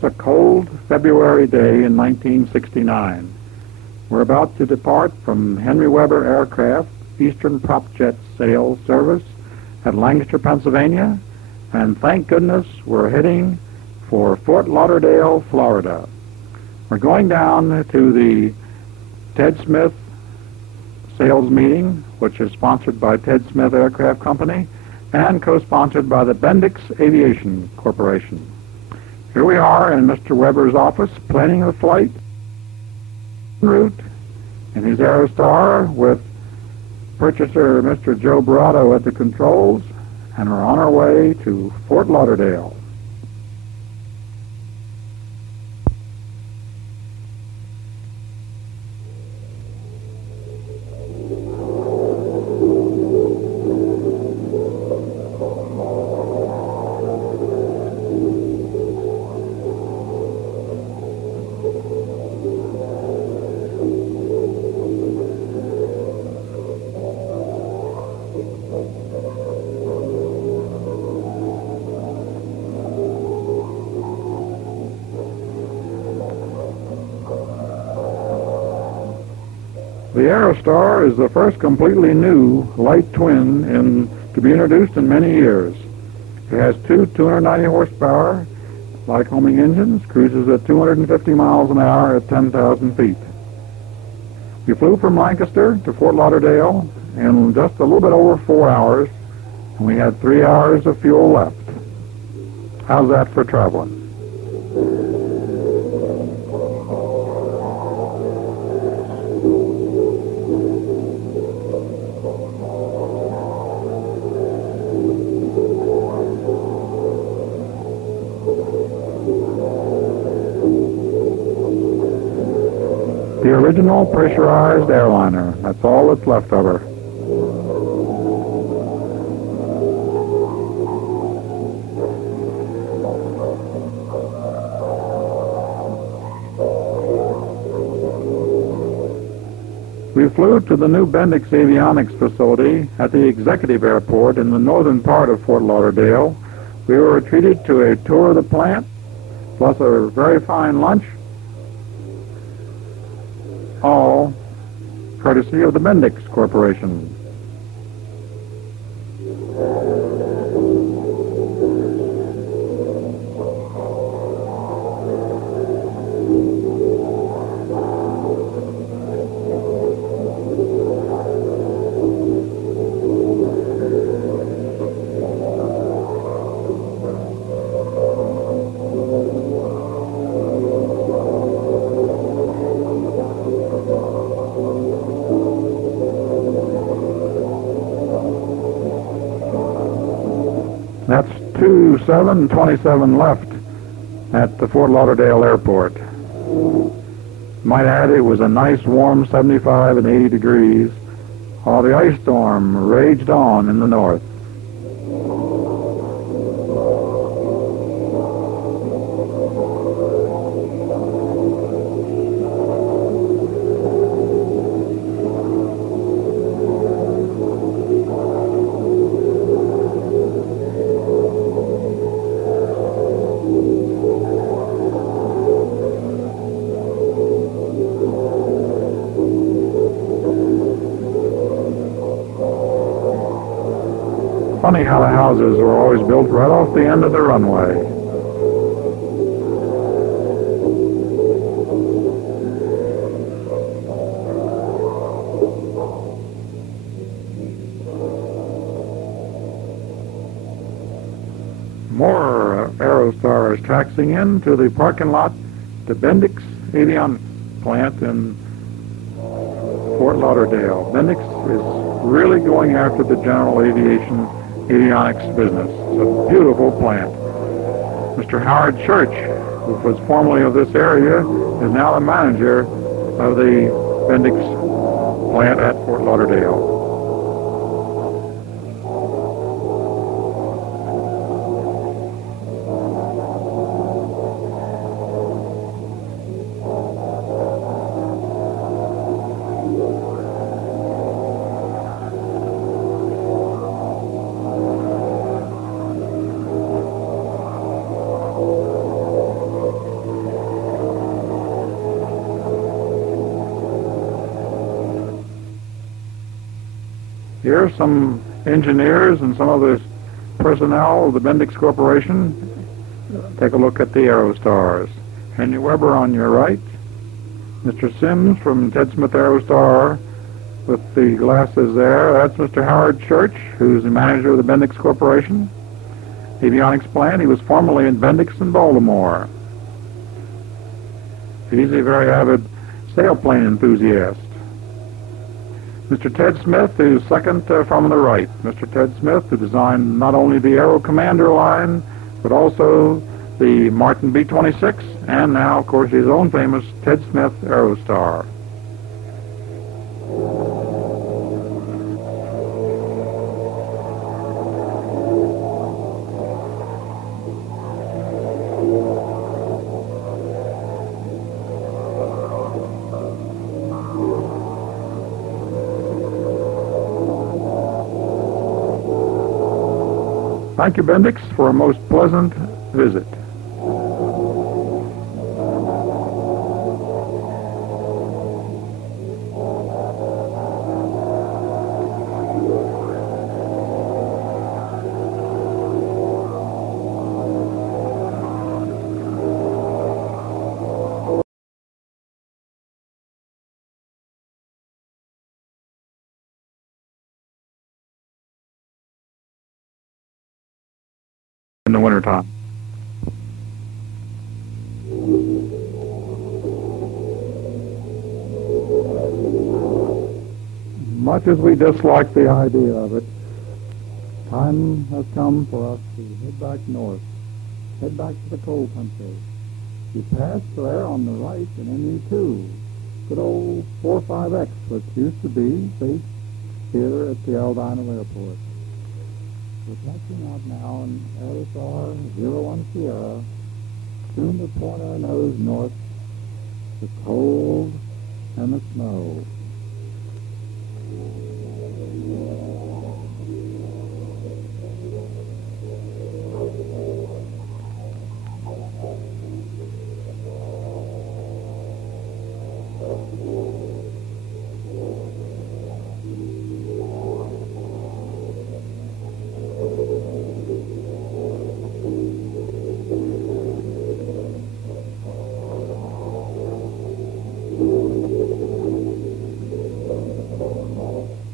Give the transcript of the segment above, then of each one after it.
It's a cold February day in 1969. We're about to depart from Henry Weber Aircraft Eastern Prop Jet Sales Service at Lancaster, Pennsylvania, and thank goodness we're heading for Fort Lauderdale, Florida. We're going down to the Ted Smith sales meeting, which is sponsored by Ted Smith Aircraft Company and co-sponsored by the Bendix Aviation Corporation. Here we are in Mr. Weber's office planning the flight en route in his Aerostar with purchaser Mr. Joe Barato at the controls, and we're on our way to Fort Lauderdale. The Aerostar is the first completely new light twin to be introduced in many years. It has two 290 horsepower Lycoming engines, cruises at 250 miles an hour at 10,000 feet. We flew from Lancaster to Fort Lauderdale in just a little bit over 4 hours, and we had 3 hours of fuel left. How's that for traveling? The original pressurized airliner. That's all that's left of her. We flew to the new Bendix Avionics facility at the Executive Airport in the northern part of Fort Lauderdale. We were treated to a tour of the plant, plus a very fine lunch, all courtesy of the Bendix Corporation. That's 2727 left at the Fort Lauderdale Airport. Might add, it was a nice warm 75 and 80 degrees while the ice storm raged on in the north. Funny how the houses were always built right off the end of the runway. More Aerostars taxiing into the parking lot, the Bendix Avionics plant in Fort Lauderdale. Bendix is really going after the general avionics business. It's a beautiful plant. Mr. Howard Church, who was formerly of this area, is now the manager of the Bendix plant at Fort Lauderdale. Here are some engineers and some of the personnel of the Bendix Corporation. Take a look at the Aerostars. Henry Weber on your right. Mr. Sims from Ted Smith Aerostar with the glasses there. That's Mr. Howard Church, who's the manager of the Bendix Corporation. Avionics plant. He was formerly in Bendix in Baltimore. He's a very avid sailplane enthusiast. Mr. Ted Smith, who's second from the right. Mr. Ted Smith, who designed not only the Aero Commander line, but also the Martin B-26, and now, of course, his own famous Ted Smith Aerostar. Thank you, Bendix, for a most pleasant visit. In the wintertime. Much as we dislike the idea of it, time has come for us to head back north, head back to the coal country. You pass there on the right in ME2, good old 45X, which used to be based here at the Lauderdale Airport. We're touching out now in Aerostar 01 Sierra, soon to point our nose north, the cold and the snow.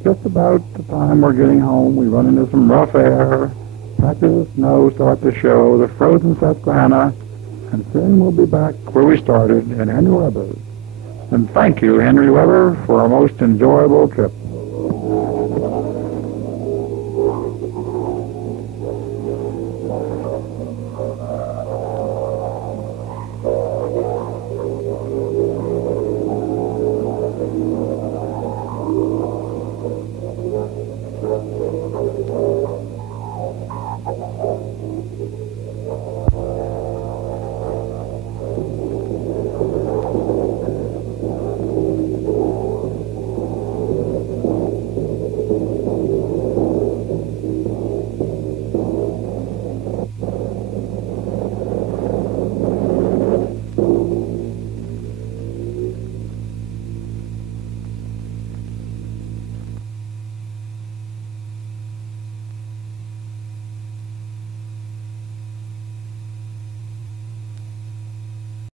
Just about the time we're getting home, we run into some rough air, patches of snow start to show, the frozen Susquehanna, and soon we'll be back where we started in Henry Weber. And thank you, Henry Weber, for a most enjoyable trip.